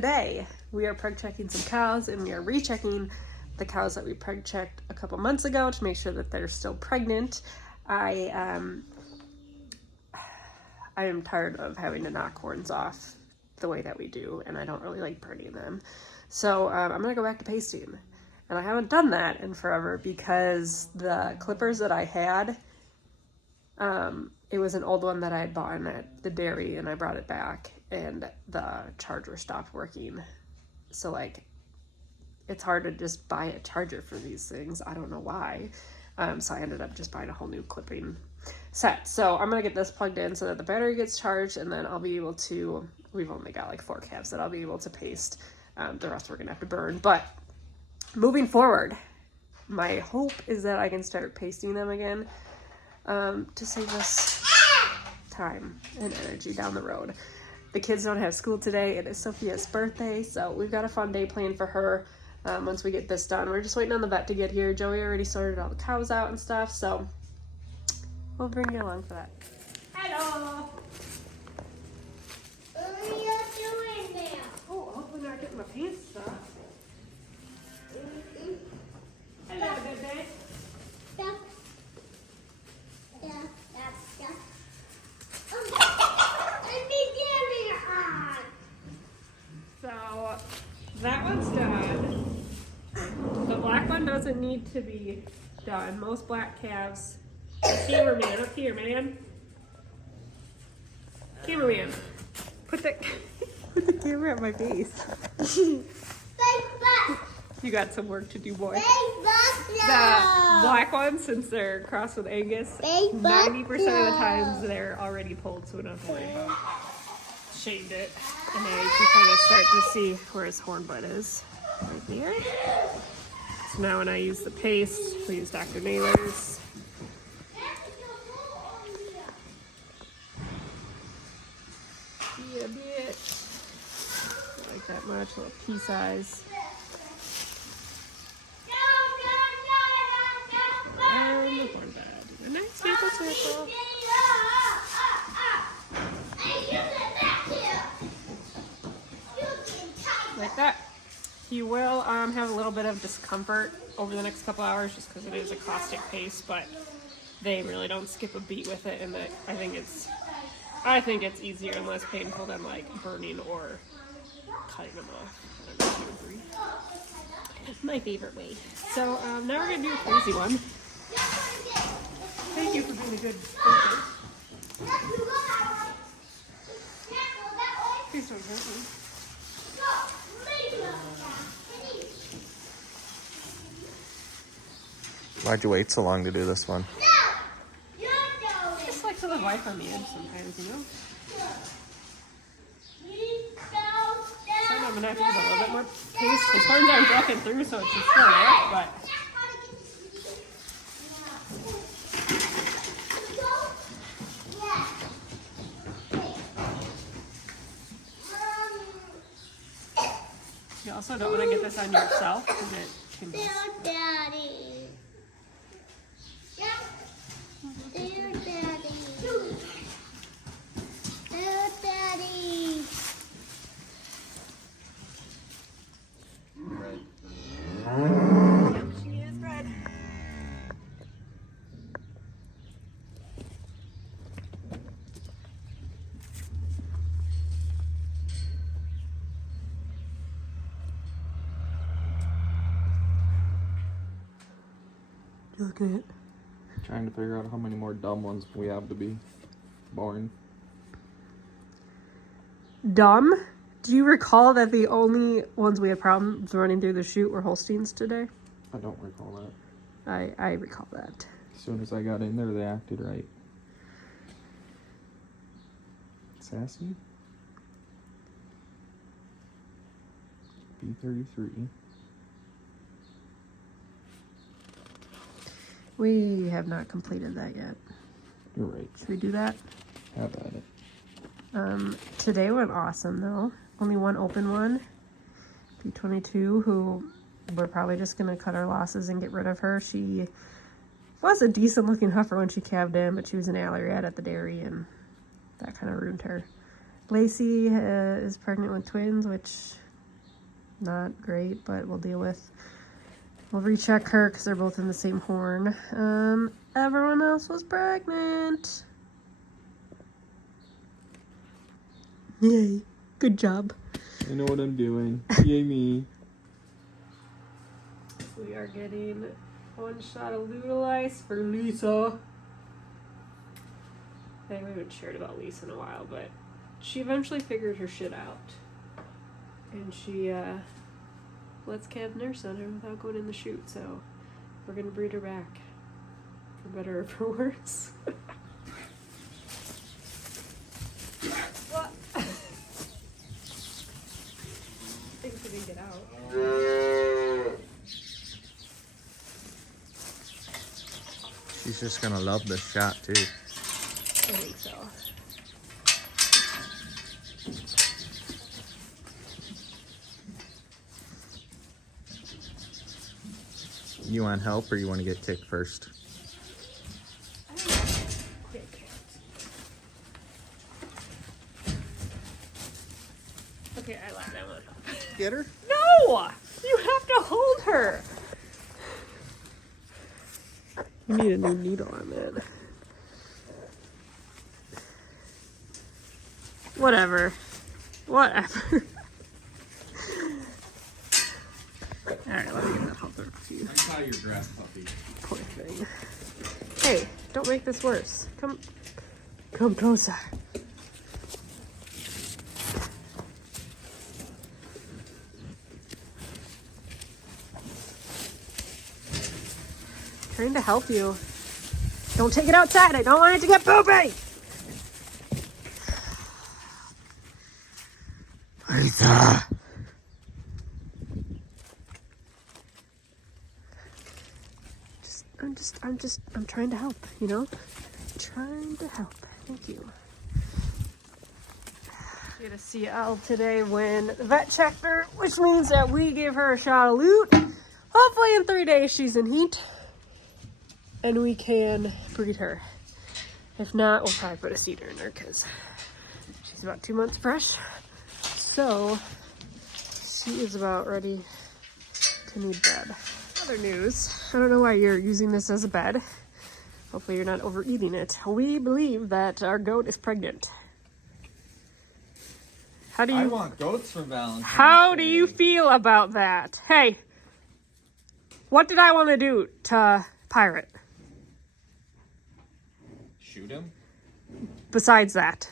today we are preg checking some cows, and we are rechecking the cows that we preg checked a couple months ago to make sure that they're still pregnant. I am tired of having to knock horns off the way that we do, and I don't really like burning them. So I'm gonna go back to pasting, and I haven't done that in forever because the clippers that I had, it was an old one that I had bought at the dairy, and I brought it back and the charger stopped working. So like, it's hard to just buy a charger for these things. I don't know why. So I ended up just buying a whole new clipping set. So I'm gonna get this plugged in so that the battery gets charged, and then I'll be able to, we've only got like 4 calves that I'll be able to paste. The rest we're gonna have to burn. But moving forward, my hope is that I can start pasting them again, to save us time and energy down the road. The kids don't have school today. It is Sophia's birthday, so we've got a fun day planned for her. Once we get this done, we're just waiting on the vet to get here. Joey already sorted all the cows out and stuff, so we'll bring you along for that. Hello. What are you doing there? Oh, hopefully not getting my pants stuck. Hello, good day. Stop. Stop. So that one's done. The black one doesn't need to be done. Most black calves. Cameraman, up here, man. Cameraman, put the camera at my face. You got some work to do, boy. The black ones, since they're crossed with Angus, 90% of the times they're already pulled, so we don't have to worry about. Shaved it, and now you can kind of start to see where his horn butt is, right there. So now when I use the paste, we use Dr. Naylor's. A bit, not like that much, a little pea size. And the horn bud. A nice maple circle. Like that. He will have a little bit of discomfort over the next couple hours just because it is a caustic paste, but they really don't skip a beat with it, and I think it's easier and less painful than like burning or cutting them off. I don't know if you agree. It's my favorite way. So now we're gonna do a crazy one. Thank you for being a good thinker. Please don't hurt me. Why'd you wait so long to do this one? Just like to the life on the edge sometimes, you know? So I'm gonna have to use a little bit more paste. His horns aren't broken through, so it's just still there, but you also don't want to get this on yourself because it can just... Daddy. Dear Daddy. Dear Daddy. She is red. You looking at it? Trying to figure out how many more dumb ones we have to be born. Dumb? Do you recall that the only ones we had problems running through the chute were Holsteins today? I don't recall that. I recall that. As soon as I got in there, they acted right. Sassy. B33. We have not completed that yet. You're right. Should we do that? Have at it. Today went awesome though. Only one open one. P22, who we're probably just gonna cut our losses and get rid of her. She was a decent looking heifer when she calved in, but she was an Alluriat at the dairy, and that kind of ruined her. Lacey is pregnant with twins, which Not great, but we'll deal with. We'll recheck her because they're both in the same horn. Everyone else was pregnant. Yay. Good job. I know what I'm doing. Yay me. We are getting 1 shot of Luna Ice for Lisa. I haven't shared about Lisa in a while, but she eventually figured her shit out. And she lets Kev nurse on her without going in the chute, so we're gonna breed her back. For better or for worse. What? Thanks for didn't get out. She's just gonna love this shot too. I think so. You want help or you want to get kicked first? Okay, I lied. I want help. Get her? No! You have to hold her! You need a new needle on that. Whatever. Whatever. Alright, let me get that halter off you. I'm proud of your grass puppy. Poor thing. Hey, don't make this worse. Come closer. Trying to help you. Don't take it outside. I don't want it to get poopy. Lisa! I'm trying to help, you know? Trying to help. Thank you. She had a CL today when the vet checked her, which means that we gave her a shot of loot. Hopefully in 3 days she's in heat. And we can breed her. If not, we'll probably put a cedar in her because she's about 2 months fresh. So she is about ready to need bed. Other news. I don't know why you're using this as a bed. Hopefully you're not overeating it. We believe that our goat is pregnant. How do you? I want goats for Valentine's How do Day. you feel about that? Hey, what did I want to do to Pirate? Shoot him? Besides that,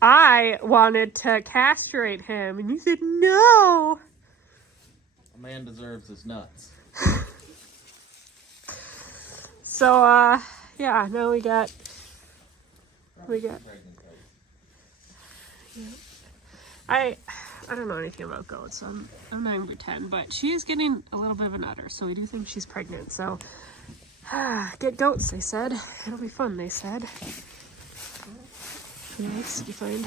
I wanted to castrate him, and you said no. A man deserves his nuts. So, yeah, now we got. Yeah. I don't know anything about goats, so I'm not even pretend, but she is getting a little bit of an udder, so we do think she's pregnant. So, get goats, they said. It'll be fun, they said. What else did you find?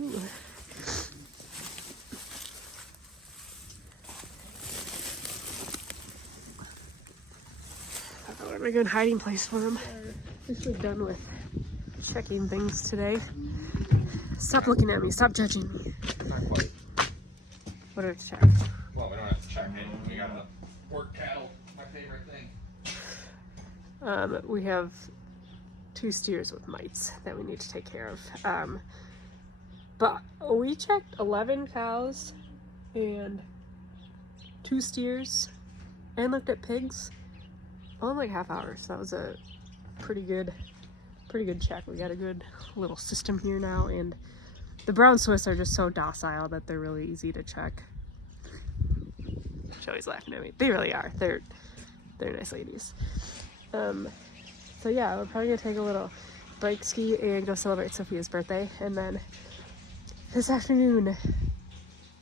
Ooh. What am I good hiding place for him? At we're done with checking things today. Stop looking at me. Stop judging me. Not quite. What did I check? Well, we don't have to check it. We gotta work cattle. My favorite thing. We have 2 steers with mites that we need to take care of. But we checked 11 cows and 2 steers and looked at pigs all in like half hour. So that was a pretty good check. We got a good little system here now, and the brown Swiss are just so docile that they're really easy to check. Joey's laughing at me. They really are. They're nice ladies. So yeah, we're probably gonna take a little bike ski and go celebrate Sophia's birthday, and then this afternoon,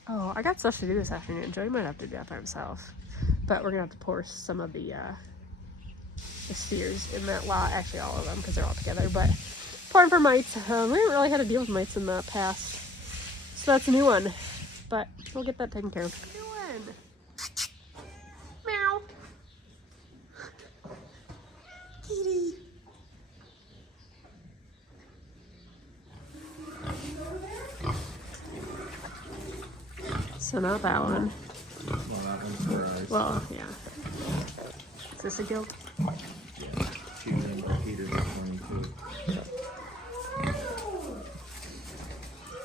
oh, I got stuff to do this afternoon. Joey might have to do that by himself, but we're gonna have to pour some of the steers in that lot, actually all of them because they're all together, but pouring for mites. We haven't really had to deal with mites in the past, so that's a new one, but we'll get that taken care of. What are you doing? Meow. Kitty. So not that one. Well, that one's for us. Well, yeah. Is this a gilt? Yeah. She named Peter 22.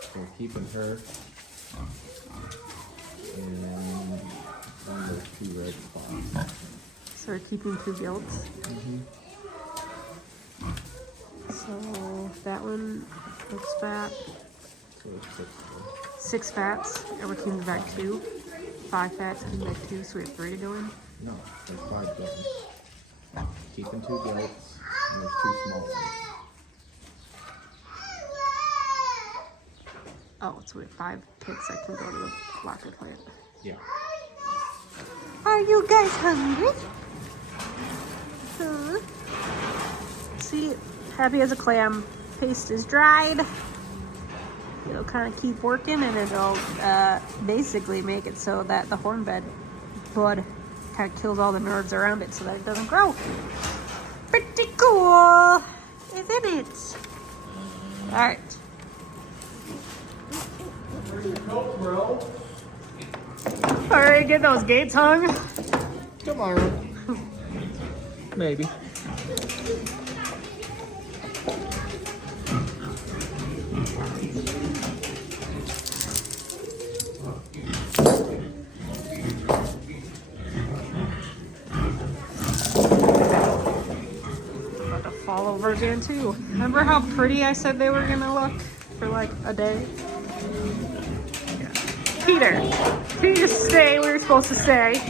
So we're keeping her. And then there's 2 red spots. So we're keeping 2 gilts. Mm-hmm. So that one looks fat. So it's 6 fats, and we're keeping back 2. 5 fats, keeping back 2, so we have 3 to go in. No, there's 5 gilts. Keeping 2 gilts, and there's 2 small ones. Oh, so we have 5 pits that can go to the locker plant. Yeah. Are you guys hungry? Huh? See, happy as a clam. Paste is dried. It'll kind of keep working, and it'll basically make it so that the horn bud kind of kills all the nerves around it so that it doesn't grow. Pretty cool, isn't it? All right. All right, get those gates hung. Tomorrow. Maybe. About to fall over again too. Remember how pretty I said they were gonna look for like a day? Yeah. Peter, can you just stay where you're supposed to stay?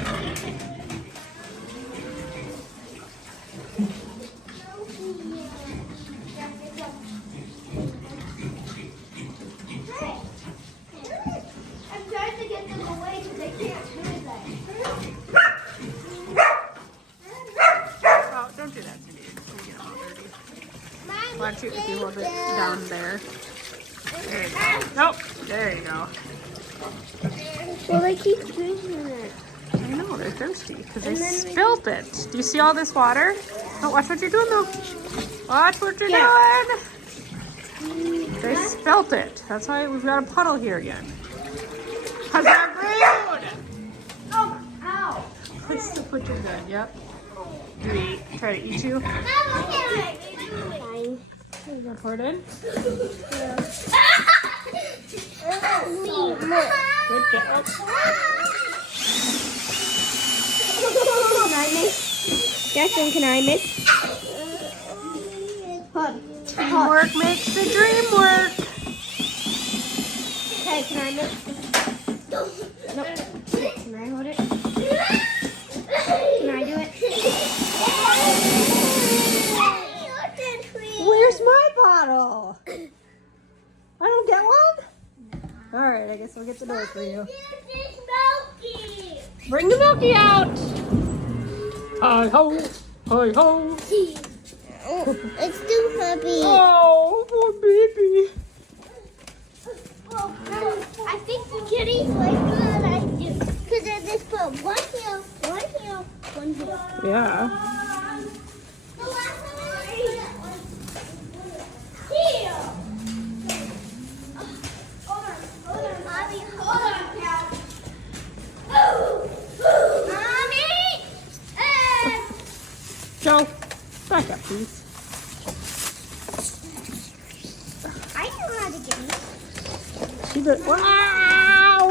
I'm trying to get them away because they can't do that. Oh, don't do that to me. You get them all dirty. Why don't you, if you hold it down there. There you go. Nope. There you go. Well, they keep drinking it. I know, they're thirsty because they spilt it. Do you see all this water? Oh, watch what you're doing though. Watch what you're doing. They spilt it. That's why we've got a puddle here again. Cause they're rude. Oh, ow. Let's still put you good. Yep. Do we try to eat you? Fine. You gonna pour it in? Good job. Can I mix? Jackson, can I mix? Teamwork makes the dream work. Okay, can I mix? Nope. Can I hold it? Can I do it? Where's my bottle? I don't get one? Alright, I guess I'll get the door for you. Bring the milky out! Hi ho! Hi ho! It's too heavy. Oh, poor baby. I think the kitty's like good. I do. Because I just put one here, one here. Yeah. The last one I put here. Hold on, Mommy. Hold on, Cal. Mommy! Joe, back up, please. I know how to get it. She's a, wow!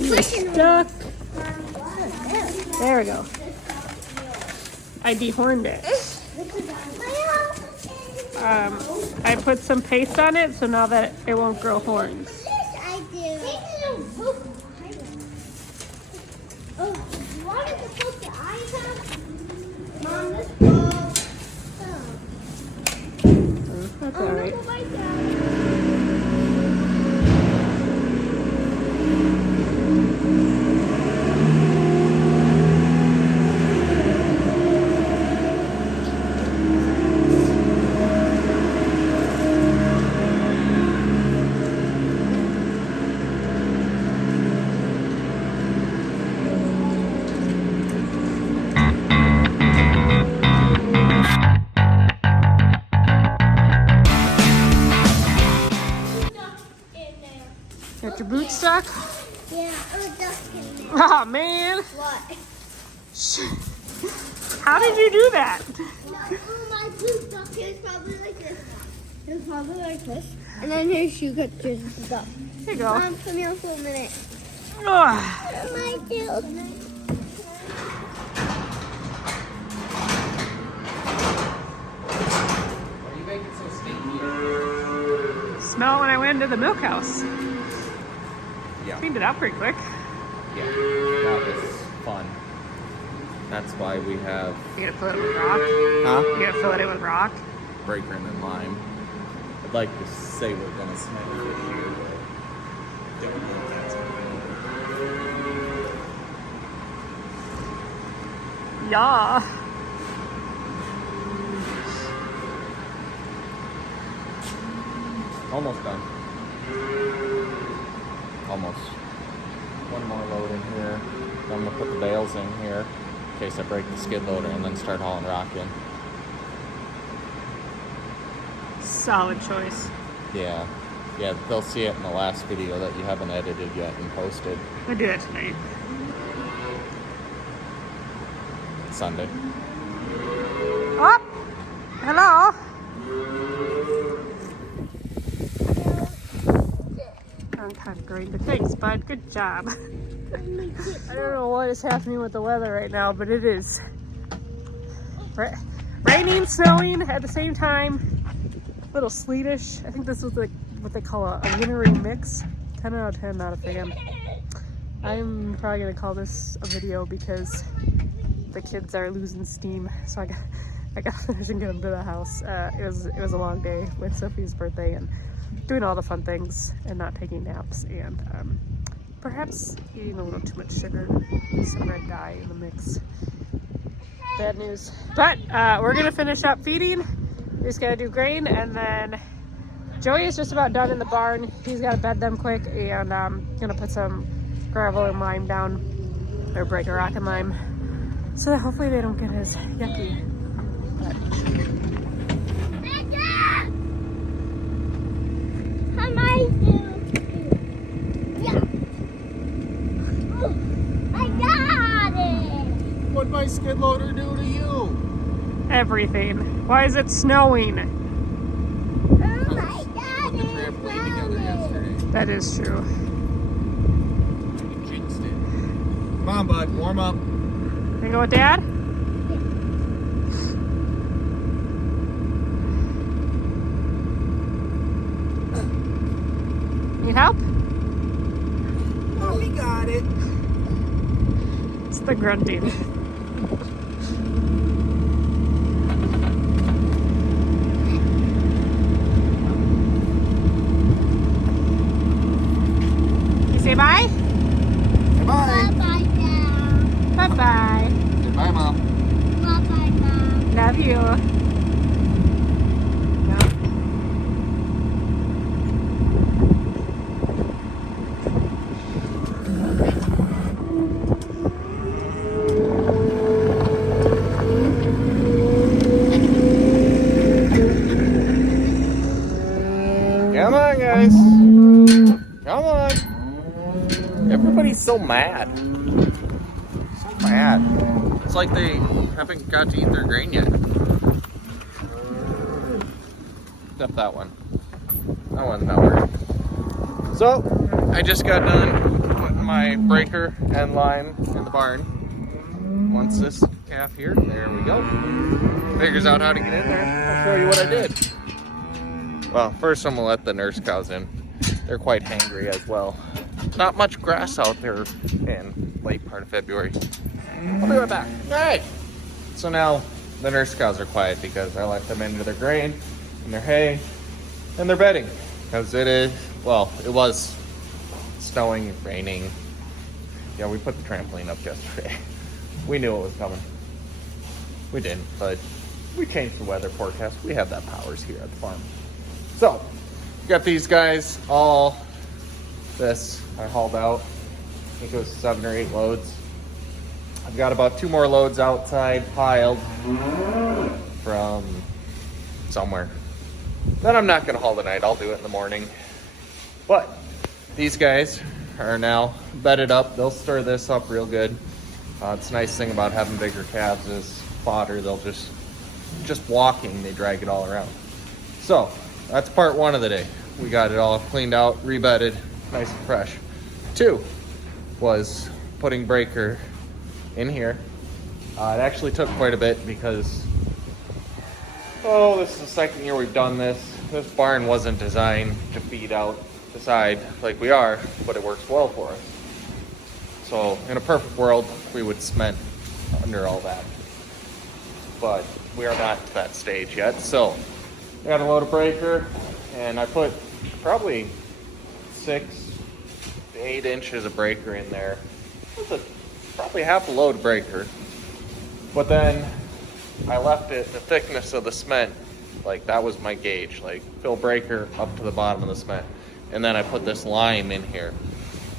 You're stuck. There we go. I dehorned it. I put some paste on it so now that it won't grow horns. Yes, I do. Oh, you wanted to poke your eyes out? Mom, let's go. That's alright. Oh, my God. Yeah, a duck in there. Oh man. What? How did you do that? Oh, my blue duck is probably like this. It's probably like this. And then his shoe got just up. Here you go. Mom, come here for a minute. Ugh. What am I doing? Why are you making so stinky? Smell when I went into the milk house. Yeah. Cleaned it up pretty quick. Yeah. That was fun. That's why we have You gotta fill it with rock. huh? You gotta fill it in with rock. Breaker and lime. I'd like to say we're gonna smell it this year, but don't know if that's Yeah. almost done. Almost. One more load in here. Then I'm gonna put the bales in here in case I break the skid loader and then start hauling rock in. Solid choice. Yeah. Yeah, they'll see it in the last video that you haven't edited yet and posted I do it tonight. Sunday. Oh! Hello! I'm kind of green, but thanks, bud. Good job. I don't know what is happening with the weather right now, but it is raining, snowing at the same time. A little sleetish. I think this was like what they call a wintry mix. 10 out of 10, not a fan. I'm probably gonna call this a video because the kids are losing steam, so I got to finish and get them to the house. It was a long day with Sophie's birthday and doing all the fun things and not taking naps and perhaps eating a little too much sugar, some red dye in the mix. Bad news. But we're gonna finish up feeding. We just gotta do grain, and then Joey is just about done in the barn. He's gotta bed them quick, and gonna put some gravel and lime down, or break a rock and lime, so that hopefully they don't get as yucky. But How am I doing? Yeah. Oh, I got it. What'd my skid loader do to you? everything. Why is it snowing? Oh my God, Put the trampoline together yesterday. That is true. You jinxed it. Come on, bud, warm up. Can I go with Dad? Need help? Oh, we got it. It's the grunting. You say bye? Bye. Bye-bye now. Bye-bye. Bye, Mom. Bye-bye, Mom. Love you. Come on, guys. Come on. Everybody's so mad. So mad. It's like they haven't got to eat their grain yet. Except that one. That one's not working. So, I just got done putting my breaker and lime in the barn. Once this calf here, there we go. Figures out how to get in there. I'll show you what I did. Well, first I'm gonna let the nurse cows in. They're quite hangry as well. Not much grass out there in late part of February. I'll be right back. Alright. So now the nurse cows are quiet because I let them into their grain and their hay and their bedding. Because it is, well, it was snowing, raining. Yeah, we put the trampoline up yesterday. We knew it was coming. We didn't, but we changed the weather forecast. We have that powers here at the farm. So, got these guys all, this I hauled out. I think it was 7 or 8 loads. I've got about 2 more loads outside piled from somewhere. Then I'm not gonna haul tonight, I'll do it in the morning. But these guys are now bedded up. They'll stir this up real good. It's a nice thing about having bigger calves is fodder. They'll just walking, they drag it all around. So that's part 1 of the day. We got it all cleaned out, rebedded, nice and fresh. 2 was putting breaker in here. It actually took quite a bit because, this is the second year we've done this. This barn wasn't designed to feed out the side like we are, but it works well for us. So in a perfect world, we would cement under all that. But we are not to that stage yet. So I got a load of breaker, and I put probably 6 to 8 inches of breaker in there. That's probably half a load of breaker. But then I left it the thickness of the cement, like that was my gauge, like fill breaker up to the bottom of the cement. And then I put this lime in here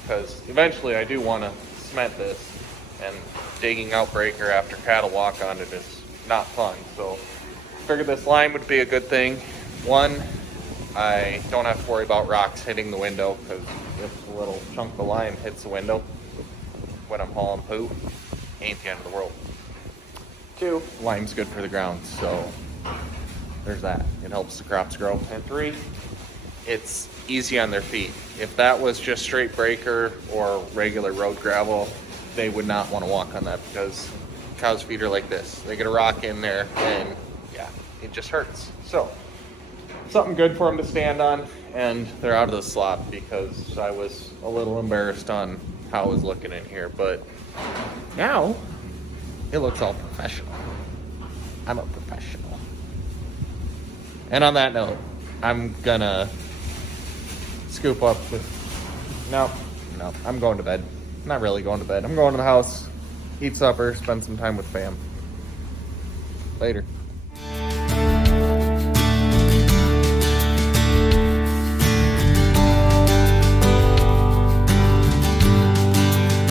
because eventually I do want to cement this, and digging out breaker after cattle walk on it is not fun. So figured this lime would be a good thing. 1, I don't have to worry about rocks hitting the window because if a little chunk of lime hits the window when I'm hauling poo, ain't the end of the world. 2, lime's good for the ground, so there's that. It helps the crops grow. And 3, it's easy on their feet. If that was just straight breaker or regular road gravel, they would not want to walk on that because cows' feet are like this. They get a rock in there and yeah, it just hurts. So something good for them to stand on, and they're out of the slop because I was a little embarrassed on how it was looking in here, but now it looks all professional. I'm a professional. And on that note, I'm gonna scoop up with, no, I'm going to bed. Not really going to bed. I'm going to the house, eat supper, spend some time with fam. Later.